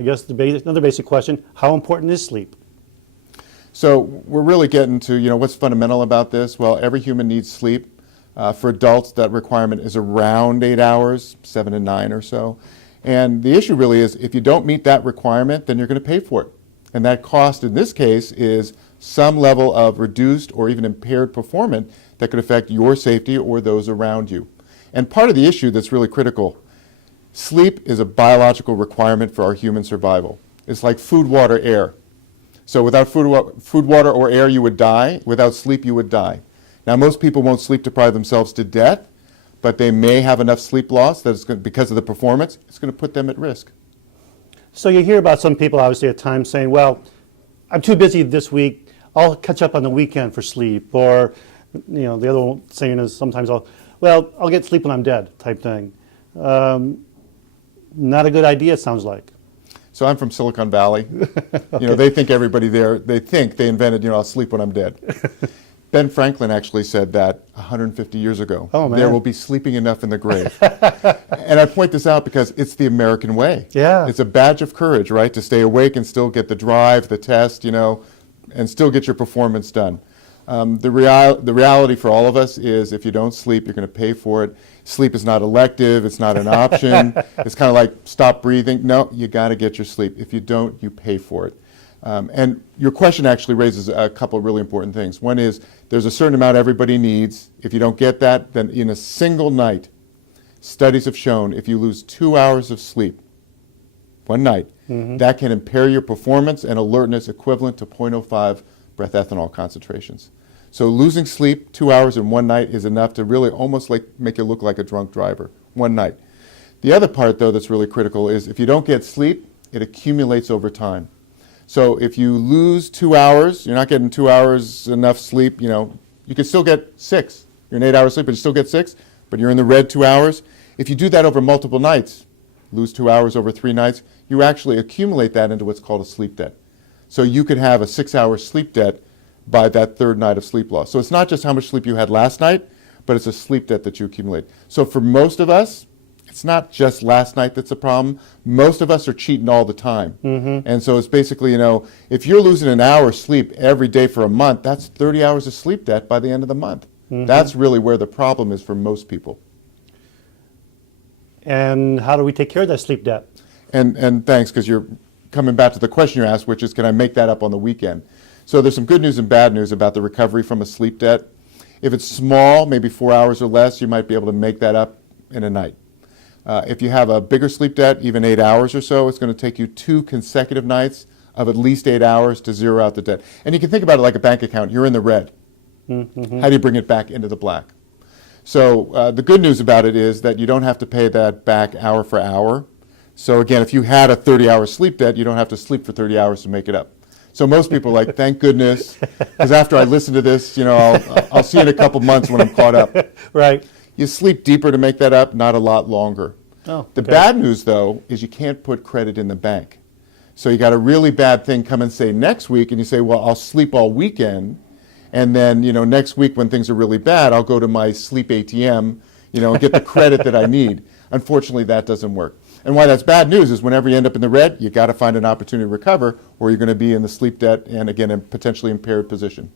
I guess another basic question, how important is sleep? So we're really getting to, what's fundamental about this? Well, every human needs sleep. For adults, that requirement is around 8 hours, 7 to 9 or so. And the issue really is if you don't meet that requirement, then you're going to pay for it. And that cost in this case is some level of reduced or even impaired performance that could affect your safety or those around you. And part of the issue that's really critical, sleep is a biological requirement for our human survival. It's like food, water, air. So without food, water, or air, you would die. Without sleep, you would die. Now, most people won't sleep deprive themselves to death, but they may have enough sleep loss that because of the performance, it's going to put them at risk. So you hear about some people, obviously, at times saying, well, I'm too busy this week. I'll catch up on the weekend for sleep. Or, the other one saying is sometimes I'll get sleep when I'm dead type thing. Not a good idea, it sounds like. So I'm from Silicon Valley. Okay. They think everybody there, they think they invented, I'll sleep when I'm dead. Ben Franklin actually said that 150 years ago. Oh, man. There will be sleeping enough in the grave. And I point this out because it's the American way. Yeah. It's a badge of courage, right? To stay awake and still get the drive, the test, and still get your performance done. The reality for all of us is if you don't sleep, you're going to pay for it. Sleep is not elective. It's not an option. It's kind of like stop breathing. No, you got to get your sleep. If you don't, you pay for it. And your question actually raises a couple of really important things. One is there's a certain amount everybody needs. If you don't get that, then in a single night, studies have shown if you lose 2 hours of sleep, one night, that can impair your performance and alertness equivalent to 0.05 breath ethanol concentrations. So losing sleep 2 hours in one night is enough to really almost make you look like a drunk driver, one night. The other part, though, that's really critical is if you don't get sleep, it accumulates over time. So if you lose 2 hours, you're not getting 2 hours enough sleep, you can still get 6. You're in 8 hours sleep, but you still get 6, but you're in the red 2 hours. If you do that over multiple nights, lose 2 hours over 3 nights, you actually accumulate that into what's called a sleep debt. So you could have a 6-hour sleep debt by that third night of sleep loss. So it's not just how much sleep you had last night, but it's a sleep debt that you accumulate. So for most of us, it's not just last night that's a problem. Most of us are cheating all the time. And so it's basically, if you're losing an hour sleep every day for a month, that's 30 hours of sleep debt by the end of the month. That's really where the problem is for most people. And how do we take care of that sleep debt? And thanks, because you're coming back to the question you asked, which is, can I make that up on the weekend? So there's some good news and bad news about the recovery from a sleep debt. If it's small, maybe 4 hours or less, you might be able to make that up in a night. If you have a bigger sleep debt, even 8 hours or so, it's going to take you 2 consecutive nights of at least 8 hours to zero out the debt. And you can think about it like a bank account. You're in the red. How do you bring it back into the black? So the good news about it is that you don't have to pay that back hour for hour. So again, if you had a 30-hour sleep debt, you don't have to sleep for 30 hours to make it up. So most people are like, thank goodness, because after I listen to this, I'll see you in a couple months when I'm caught up. Right. You sleep deeper to make that up, not a lot longer. Oh, the bad news, though, is you can't put credit in the bank. So you got a really bad thing come and say next week, and you say, well, I'll sleep all weekend, and then next week when things are really bad, I'll go to my sleep ATM, and get the credit that I need. Unfortunately, that doesn't work. And why that's bad news is whenever you end up in the red, you got to find an opportunity to recover, or you're going to be in the sleep debt and, again, a potentially impaired position.